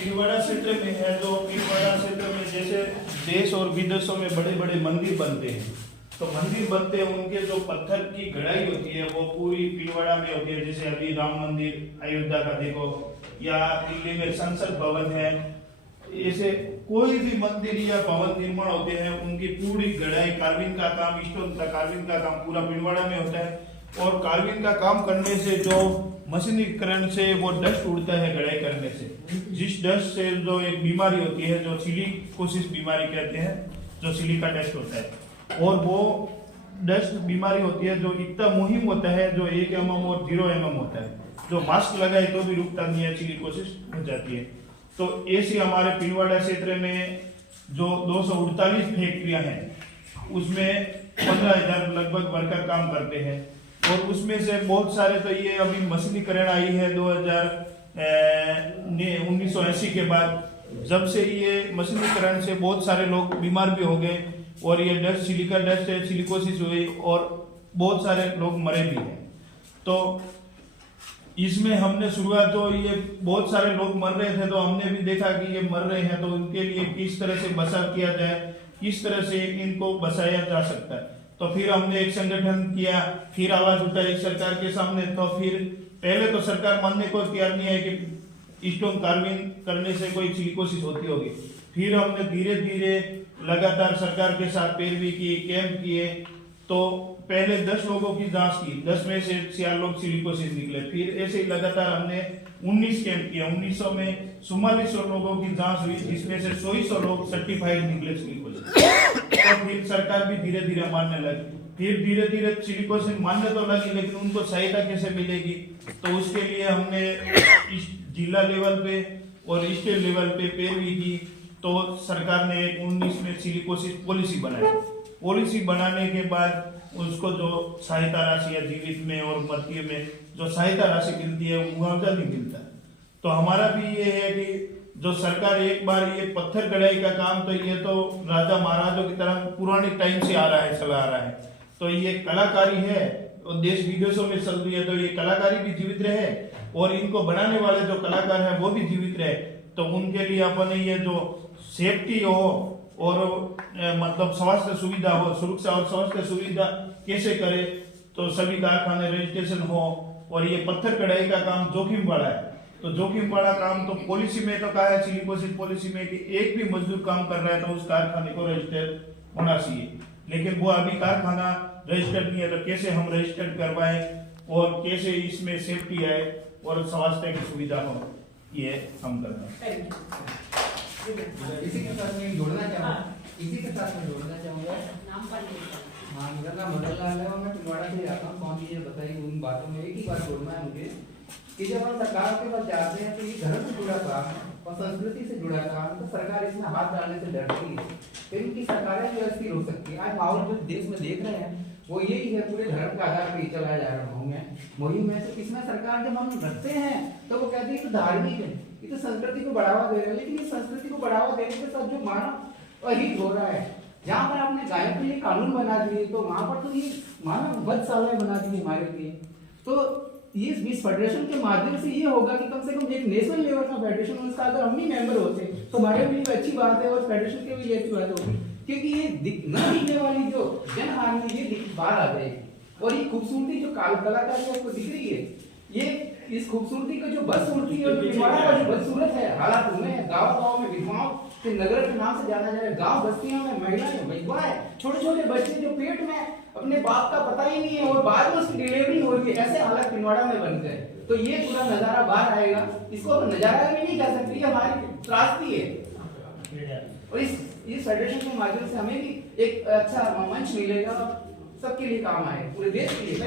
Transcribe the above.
भीलवाड़ा क्षेत्र में है, जो भीलवाड़ा क्षेत्र में जैसे देश और विदेशों में बड़े बड़े मंदिर बनते हैं, तो मंदिर बनते हैं उनके जो पत्थर की गढ़ाई होती है वो पूरी भीलवाड़ा में होती है। जैसे अभी राम मंदिर अयोध्या का देखो, या दिल्ली में संसद भवन है, ऐसे कोई भी मंदिर या भवन निर्माण होते हैं उनकी पूरी गढ़ाई, कार्विंग का काम, स्टोन का कार्विंग का काम पूरा भीलवाड़ा में होता है। और कार्विंग का काम करने से जो मशीनीकरण से वो डस्ट उड़ता है गढ़ाई करने से, जिस डस्ट से जो एक बीमारी होती है जो सिलिकोसिस बीमारी कहते हैं, जो सिलिका डस्ट होता है, और वो डस्ट बीमारी होती है जो इतना मुहिम होता है, जो 1 mm और 0 mm होता है, जो मास्क लगाए तो भी रुकता नहीं है, सिलिकोसिस हो जाती है। तो ऐसे हमारे भीलवाड़ा क्षेत्र में जो 248 फैक्ट्रियां हैं उसमें 15,000 लगभग वर्कर काम करते हैं, और उसमें से बहुत सारे तो ये अभी मशीनीकरण आई है 1980 के बाद, जब से ये मशीनीकरण से बहुत सारे लोग बीमार भी हो गए और ये डस्ट सिलिका डस्ट है, सिलिकोसिस हुई और बहुत सारे लोग मरे भी हैं। तो इसमें हमने शुरुआत, तो ये बहुत सारे लोग मर रहे थे तो हमने भी देखा कि ये मर रहे हैं, तो उनके लिए किस तरह से बचाव किया जाए, किस तरह से इनको बचाया जा सकता है। तो फिर हमने एक संगठन किया, फिर आवाज उठाई सरकार के सामने। तो फिर पहले तो सरकार मानने को तैयार नहीं है कि स्टोन कार्विंग करने से कोई सिलिकोसिस होती होगी। फिर हमने धीरे धीरे लगातार सरकार के साथ पैरवी की, कैंप किए। तो पहले 10 लोगों की जांच की, 10 में से 4 लोग सिलिकोसिस निकले। फिर ऐसे ही लगातार हमने 19 कैंप किया। 1900 में 4400 लोगों की जांच हुई, जिसमें से 100 लोग सर्टिफाइड निकले सिलिकोसिस। तो फिर सरकार भी धीरे धीरे मानने लगी। फिर धीरे धीरे सिलिकोसिस मानने तो लगी, लेकिन उनको सहायता कैसे मिलेगी, तो उसके लिए हमने इस जिला लेवल पे और स्टेट लेवल पे पैरवी की। तो सरकार ने 19 में सिलिकोसिस पॉलिसी बनाई। पॉलिसी बनाने के बाद उसको जो सहायता राशि या जीवित में और मृत्यु में जो सहायता राशि मिलती है वो मुआवजा नहीं मिलता। तो हमारा भी ये है कि जो सरकार एक बार ये पत्थर गढ़ाई का काम, तो ये तो राजा महाराजों की तरह पुराने टाइम से आ रहा है, चला आ रहा है। तो ये कलाकारी है और देश विदेशों में चल रही है, तो ये कलाकारी भी जीवित रहे और इनको बनाने वाले जो कलाकार है वो भी जीवित रहे। तो उनके लिए अपन ये जो सेफ्टी हो और मतलब स्वास्थ्य सुविधा हो, सुरक्षा और स्वास्थ्य सुविधा कैसे करे, तो सभी कारखाने रजिस्ट्रेशन हो। और ये पत्थर कढ़ाई का काम जोखिम वाला है, तो जोखिम वाला काम तो पॉलिसी में तो कहा है, सिलिकोसिस पॉलिसी में, कि एक भी मजदूर काम कर रहा है तो उस कारखाने को रजिस्टर होना चाहिए। लेकिन वो अभी कारखाना रजिस्टर्ड नहीं है, तो कैसे हम रजिस्टर्ड करवाएं और कैसे इसमें सेफ्टी आए और स्वास्थ्य की सुविधा हो, ये हम करते हैं। इसी के साथ मैं जोड़ना चाहूँगा। हाँ, मेरा नाम मदन लाल है और मैं भीलवाड़ा से आता हूँ। कौन ये बताइए उन बातों में एक ही बात जोड़ना है मुझे, कि जब हम सरकार के पास जाते हैं तो ये धर्म से जुड़ा काम है और संस्कृति से जुड़ा काम, तो सरकार इसमें हाथ डालने से डरती है। फिर इनकी सरकारें जो अस्थिर हो सकती है। आज माहौल जो देश में देख रहे हैं वो यही है, पूरे धर्म के आधार पर चलाया जा रहा मुहिम है। तो इसमें सरकार जब हम रखते हैं तो वो कहती है कि धार्मिक है, ये तो संस्कृति को बढ़ावा दे रहे हैं। लेकिन इस संस्कृति को बढ़ावा देने के साथ जो मानव अहित हो रहा है, जहाँ पर आपने गायों के लिए कानून बना दिए, तो वहां पर तो ये मानव वधशालाएं बना दी हमारे लिए। तो ये इस फेडरेशन के माध्यम से ये होगा कि कम से कम एक नेशनल लेवल का फेडरेशन, उसका अगर हम भी मेंबर होते तो हमारे लिए अच्छी बात है और फेडरेशन के लिए अच्छी बात होगी, क्योंकि ये न दिखने वाली जो जनहानि ये बाहर आ जाएगी। और ये खूबसूरती जो कलाकारी आपको दिख रही है, ये इस खूबसूरती का जो बदसूरती है, जो भीलवाड़ा का जो बदसूरत है, हालात उनमें गाँव में विधवाओं के नगर के नाम से जाना जाए, गांव बस्तियों में महिलाएं, विधवाएं, छोटे छोटे बच्चे जो पेट में अपने बाप का पता ही नहीं है और बाद में उसकी डिलीवरी हो रही है, ऐसे हालत भीलवाड़ा में बन गए। तो ये पूरा नजारा बाहर आएगा। इसको तो नजारा भी नहीं कह सकते, ये हमारी त्रासदी है। और इस फेडरेशन के माध्यम से हमें भी एक अच्छा मंच मिलेगा, सबके लिए काम आए, पूरे देश के लिए।